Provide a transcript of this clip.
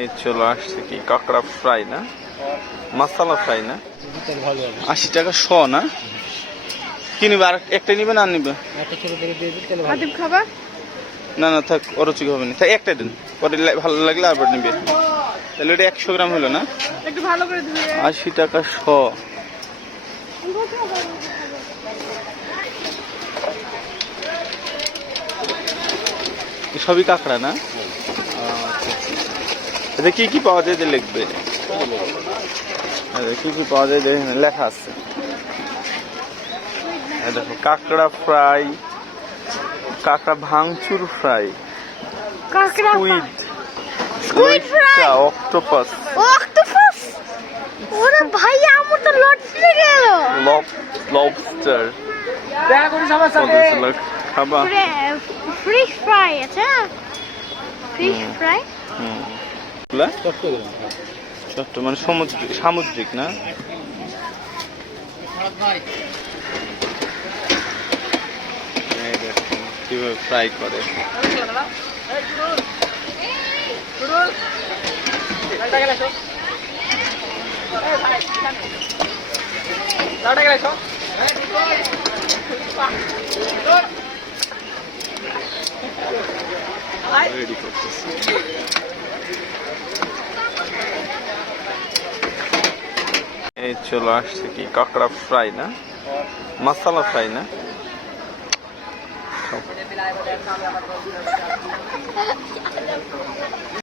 এই চলে আসছে কি? কাঁকড়া ফ্রাই না? মাসালা ফ্রাই না? আশি টাকা শ না? কি নিবে? আর একটা নিবে না নিবে? খাবার? না না থাক অরুচি হবে না। থাক একটা দিন। পরে ভালো লাগলে আবার নিবে। তাহলে ওটা একশো গ্রাম হলো না? একটু ভালো করে আশি টাকা শ। সবই কাঁকড়া না? এটা কি কি পাওয়া যায় যে লিখবে? আরে কি কি পাওয়া যায় যে লেখা আছে? দেখো কাঁকড়া ফ্রাই কাঁকড়া ভাঙচুর ফ্রাই কাঁকড়া squid Squid fry? Octopus. Octopus? ওরে ভাই আমার তো লটকে গেল। লবস্টার। দেখা করি সবার সাথে। খাবা। ফিশ ফ্রাই আছে ফিশ ফ্রাই? হুম। এগুলা চট্টগ্রাম মানে সমুদ্রিক সামুদ্রিক না? কীভাবে ফ্রাই করে। রেডি করতেছে। এই চলো আসছে কি কাঁকড়া ফ্রাই না? মশালা ফ্রাই না?